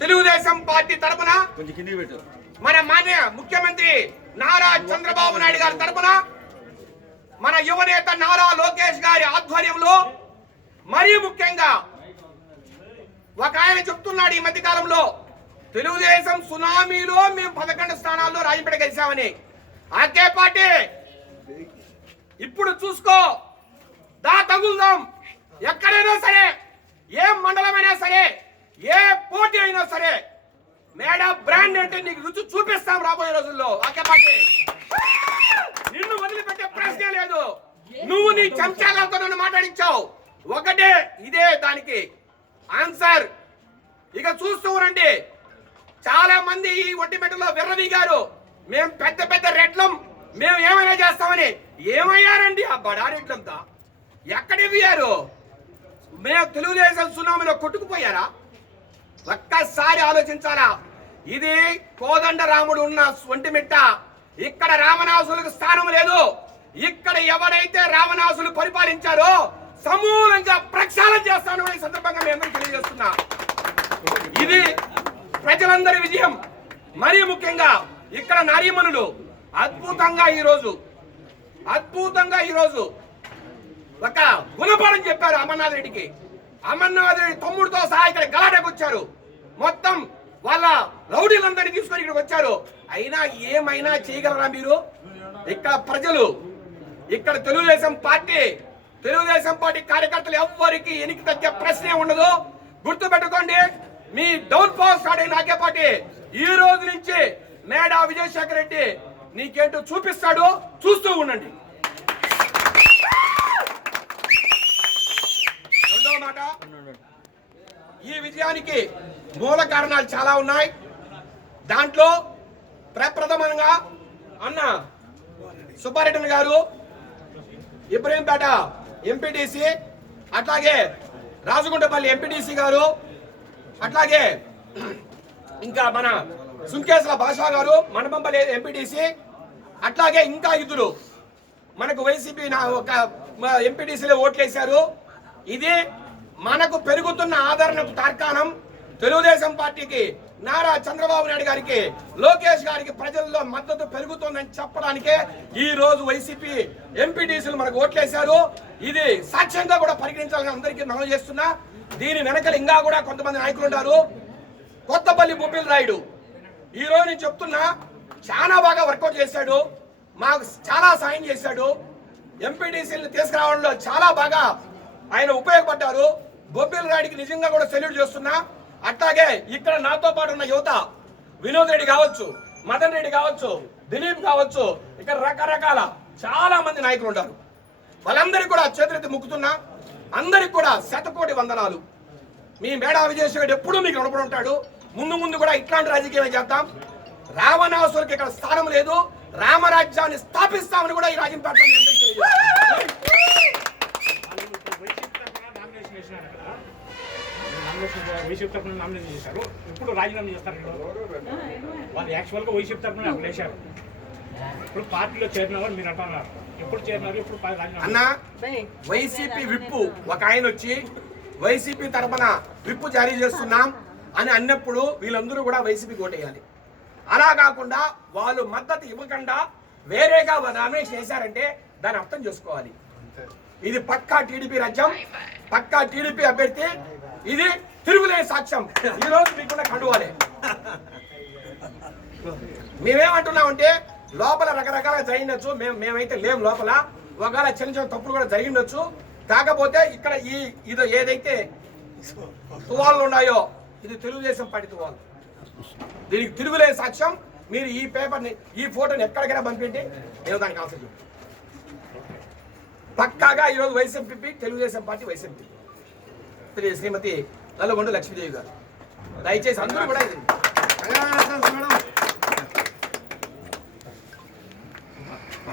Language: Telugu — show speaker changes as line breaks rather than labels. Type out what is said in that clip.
తెలుగుదేశం పార్టీ తరపున
పెట్టు.
మన మాన్య ముఖ్యమంత్రి నారా చంద్రబాబు నాయుడు గారి తరపున మన యువనేత నారా లోకేష్ గారి ఆధ్వర్యంలో మరీ ముఖ్యంగా ఒక ఆయన చెప్తున్నాడు ఈ మధ్య కాలంలో తెలుగుదేశం సునామీలో మేము పదకొండు స్థానాల్లో రాజంపేట గెలిచామని. ఆకే పార్టీ ఇప్పుడు చూసుకో దా తగులుదాం. ఎక్కడైనా సరే ఏ మండలమైనా సరే ఏ పోటీ అయినా సరే మేడా బ్రాండ్ అంటే నీకు రుచి చూపిస్తాం రాబోయే రోజుల్లో. ఆకే నిన్ను వదిలిపెట్టే ప్రశ్నే లేదు. నువ్వు నీ చెంచాలతో నన్ను మాట్లాడించావు. ఒకటే ఇదే దానికి ఆన్సర్. ఇక చూస్తూ ఉండండి చాలా మంది ఈ ఒంటిమెట్టలో విర్రవీగారు మేము పెద్ద పెద్ద రెట్లం మేము ఏమైనా చేస్తామని ఏమయ్యారండి ఆ బడా రెట్లంతా? ఎక్కడివ్వారు మేము తెలుగుదేశం సునామీలో కొట్టుకుపోయారా? ఒక్కసారి ఆలోచించాలా? ఇది కోదండ రాముడు ఉన్న ఒంటిమిట్ట. ఇక్కడ రామనాసులకు స్థానం లేదు. ఇక్కడ ఎవరైతే రామనాసులు పరిపాలించారో సమూలంగా ప్రక్షాళన చేస్తాను ఈ సందర్భంగా మేము తెలియజేస్తున్నా. ఇది ప్రజలందరి విజయం. మరీ ముఖ్యంగా ఇక్కడ నారీమణులు అద్భుతంగా ఈరోజు అద్భుతంగా ఈరోజు ఒక గుణపాఠం చెప్పారు అమర్నాథ్ రెడ్డికి. అమర్నాథ్ రెడ్డి తమ్ముడితో సహా ఇక్కడ గలాటకు వచ్చారు. మొత్తం వాళ్ళ రౌడీలందరినీ తీసుకొని ఇక్కడికి వచ్చారు. అయినా ఏమైనా చేయగలరా మీరు? ఇక్కడ ప్రజలు ఇక్కడ తెలుగుదేశం పార్టీ తెలుగుదేశం పార్టీ కార్యకర్తలు ఎవ్వరికి ఎనికి తగ్గే ప్రశ్నే ఉండదు. గుర్తు పెట్టుకోండి మీ డౌన్ ఫాల్ స్టార్ట్ అయిన నాకే పార్టీ. ఈ రోజు నుంచి మేడా విజయశేఖర్ రెడ్డి నీకేంటో చూపిస్తాడు. చూస్తూ ఉండండి. రెండవ మాట ఈ విజయానికి మూల కారణాలు చాలా ఉన్నాయి. దాంట్లో ప్రప్రథమంగా అన్న సుబ్బారెడ్డి గారు ఇబ్రహీంపేట ఎంపీటీసీ అట్లాగే రాజగుంటపల్లి ఎంపీటీసీ గారు అట్లాగే ఇంకా మన సుంకేశ్వర భాషా గారు మనబంపల్లి ఎంపీటీసీ అట్లాగే ఇంకా ఇద్దరు మనకు వైసీపీ నా ఒక ఎంపీటీసీలో ఓట్లేశారు. ఇది మనకు పెరుగుతున్న ఆదరణకు తార్కాణం. తెలుగుదేశం పార్టీకి నారా చంద్రబాబు నాయుడు గారికి లోకేష్ గారికి ప్రజల్లో మద్దతు పెరుగుతుందని చెప్పడానికే ఈ రోజు వైసీపీ ఎంపీటీసీలు మనకు ఓట్లేశారు. ఇది సాక్ష్యంగా కూడా పరిగణించాలని అందరికీ మనం చేస్తున్నా. దీని వెనకలు ఇంకా కూడా కొంతమంది నాయకులు ఉంటారు కొత్తపల్లి బొబ్బిల్ రాయుడు. ఈ రోజు నేను చెప్తున్నా చాలా బాగా వర్కౌట్ చేశాడు. మాకు చాలా సాయం చేశాడు. ఎంపీటీసీని తీసుకురావడంలో చాలా బాగా ఆయన ఉపయోగపడ్డారు. బొబ్బిల్ రాయుడికి నిజంగా కూడా సెల్యూట్ చేస్తున్నా. అట్లాగే ఇక్కడ నాతో పాటు ఉన్న యువత వినోద్ రెడ్డి కావచ్చు మదన్ రెడ్డి కావచ్చు దిలీప్ కావచ్చు ఇక్కడ రకరకాల చాలా మంది నాయకులు ఉంటారు. వాళ్ళందరికీ కూడా చేతులెత్తి ముక్కుతున్నా అందరికి కూడా శతకోటి వందనాలు. మీ మేడా విజయశ్వరుడు ఎప్పుడూ మీకు రుణపడి ఉంటాడు. ముందు ముందు కూడా ఇట్లాంటి రాజకీయమే చేద్దాం. రావణాసురికి ఇక్కడ స్థానం లేదు. రామరాజ్యాన్ని స్థాపిస్తామని కూడా ఈ రాజ్యం
వైసీపీ తరఫున నామినేషన్ చేశారు. ఇప్పుడు రాజీనామా చేస్తారు? వాళ్ళు యాక్చువల్గా వైసీపీ తరఫున వేశారు ఇప్పుడు పార్టీలో చేరిన వాళ్ళు మీరు అంటున్నారు. ఎప్పుడు చేరినారు? రాజీనామా
అన్న వైసీపీ విప్పు. ఒక ఆయన వచ్చి వైసీపీ తరపున విప్పు జారీ చేస్తున్నాం అని అన్నప్పుడు వీళ్ళందరూ కూడా వైసీపీ ఓటేయాలి. అలా కాకుండా వాళ్ళు మద్దతు ఇవ్వకుండా వేరేగా నామినేషన్ చేశారంటే దాన్ని అర్థం చేసుకోవాలి. ఇది పక్కా టీడీపీ రాజ్యం పక్కా టీడీపీ అభ్యర్థి ఇది తిరుగులేని సాక్ష్యం. ఈ రోజు మీకున్న కండువాలే. మేమేమంటున్నామంటే లోపల రకరకాల జరిగినచ్చు మేము మేమైతే లేం లోపల. ఒకవేళ చిన్న చిన్న తప్పులు కూడా జరిగిండొచ్చు. కాకపోతే ఇక్కడ ఈ ఇది ఏదైతే తువాళ్ళు ఉన్నాయో ఇది తెలుగుదేశం పార్టీ తువాళ్ళు దీనికి తిరుగులేని సాక్ష్యం. మీరు ఈ పేపర్ని ఈ ఫోటోని ఎక్కడికైనా పంపిండి నేను దానికి ఆన్సర్ చెప్తాను. పక్కాగా ఈరోజు YCP Telugu Desam party YCP Shri Shrimati Nallagonda Lakshmidevi గారు. దయచేసి అందరూ కూడా ఇది